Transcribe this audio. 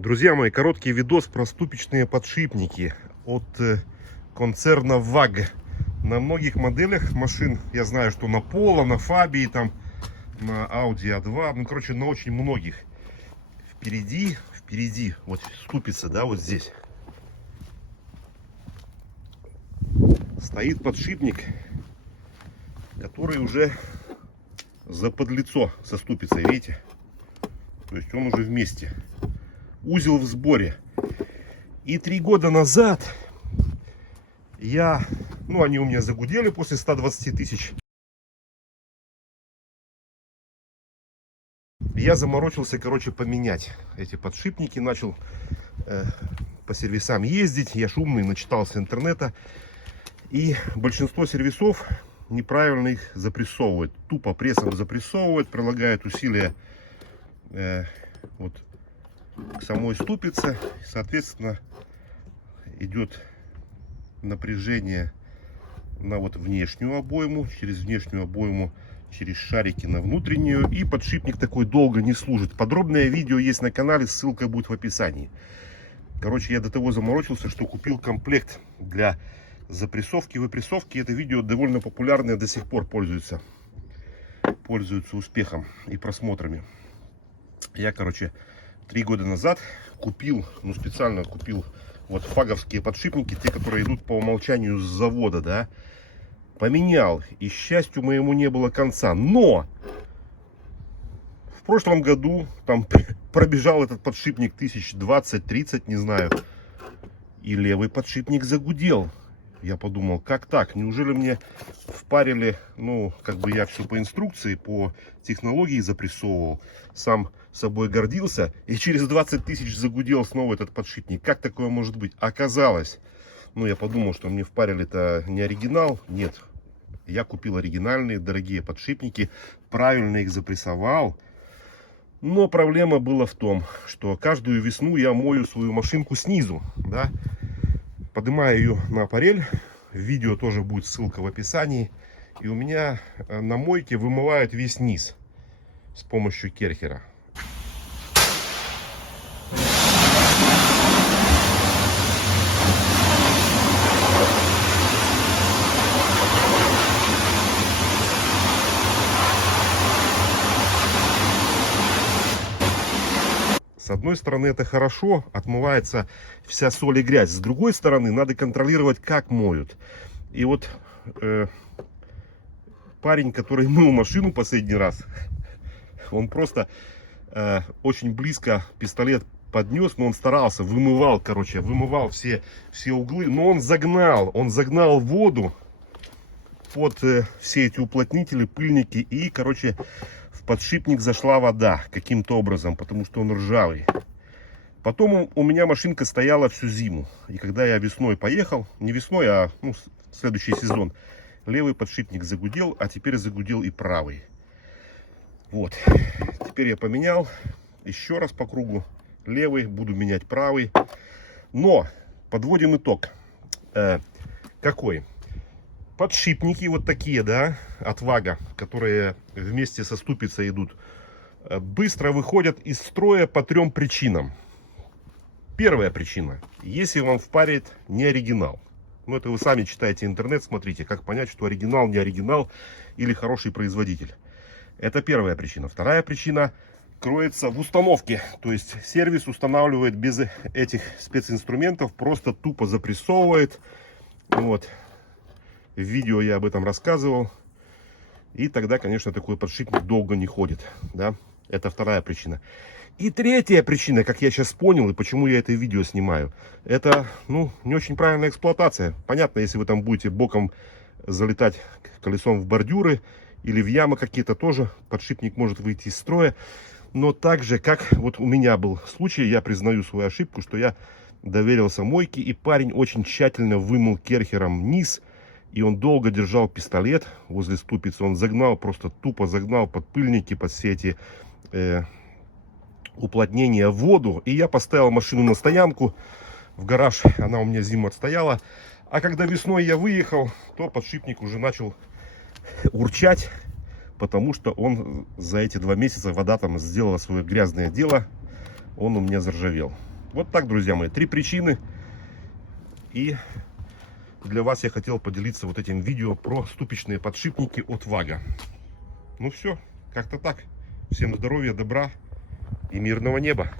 Друзья мои, короткий видос про ступичные подшипники от концерна VAG. На многих моделях машин, я знаю, что на Polo, на Fabia, там, на Audi A2, ну, короче, на очень многих. Впереди, вот ступица, да, вот здесь. Стоит подшипник, который уже заподлицо со ступицей, видите? То есть он уже вместе. Узел в сборе. И 3 года назад они у меня загудели после 120 тысяч. Я заморочился, короче, поменять эти подшипники. Начал по сервисам ездить. Я шумный, начитался интернета. И большинство сервисов неправильно их запрессовывают. Тупо прессом запрессовывают, прилагают усилия вот к самой ступице. Соответственно, идет напряжение на вот внешнюю обойму, через внешнюю обойму, через шарики на внутреннюю, и подшипник такой долго не служит. Подробное видео есть на канале, ссылка будет в описании. Короче, я до того заморочился, что купил комплект для запрессовки, выпрессовки. Это видео довольно популярное, до сих пор пользуется успехом и просмотрами. Я, короче, 3 года назад купил, специально купил вот фаговские подшипники, те, которые идут по умолчанию с завода, да. Поменял, и счастью моему не было конца. Но в прошлом году там пробежал этот подшипник 1020-30, не знаю, и левый подшипник загудел. Я подумал, как так? Неужели мне впарили, я все по инструкции, по технологии запрессовывал, сам собой гордился, и через 20 тысяч загудел снова этот подшипник. Как такое может быть? Оказалось, я подумал, что мне впарили-то не оригинал. Нет, я купил оригинальные дорогие подшипники, правильно их запрессовал. Но проблема была в том, что каждую весну я мою свою машинку снизу, да. Поднимаю ее на аппарель. Видео тоже будет, ссылка в описании. И у меня на мойке вымывают весь низ с помощью керхера. С одной стороны, это хорошо, отмывается вся соль и грязь. С другой стороны, надо контролировать, как моют. И вот парень, который мыл машину последний раз, он просто очень близко пистолет поднес, но он старался, вымывал все углы. Но он загнал воду под все эти уплотнители, пыльники, и, в подшипник зашла вода каким-то образом, потому что он ржавый. Потом у меня машинка стояла всю зиму. И когда я весной поехал, не весной, а следующий сезон, левый подшипник загудел, а теперь загудел и правый. Вот. Теперь я поменял еще раз по кругу левый, буду менять правый. Но подводим итог. Какой? Подшипники вот такие, да, от VAG, которые вместе со ступицей идут, быстро выходят из строя по 3 причинам. Первая причина: если вам впарит не оригинал. Это вы сами читаете интернет, смотрите, как понять, что оригинал, не оригинал или хороший производитель. Это первая причина. Вторая причина кроется в установке. То есть сервис устанавливает без этих специнструментов, просто тупо запрессовывает. Вот. В видео я об этом рассказывал. И тогда, конечно, такой подшипник долго не ходит. Да? Это вторая причина. И третья причина, как я сейчас понял, и почему я это видео снимаю, это, не очень правильная эксплуатация. Понятно, если вы там будете боком залетать колесом в бордюры или в ямы какие-то, тоже подшипник может выйти из строя. Но так же, как вот у меня был случай, я признаю свою ошибку, что я доверился мойке, и парень очень тщательно вымыл керхером низ. И он долго держал пистолет возле ступицы. Он загнал, просто тупо загнал под пыльники, под все эти уплотнения в воду. И я поставил машину на стоянку в гараж. Она у меня зиму отстояла. А когда весной я выехал, то подшипник уже начал урчать. Потому что он за эти 2 месяца, вода там сделала свое грязное дело. он у меня заржавел. Вот так, друзья мои, 3 причины. И для вас я хотел поделиться вот этим видео про ступичные подшипники от Вага. Ну все, как-то так. Всем здоровья, добра и мирного неба.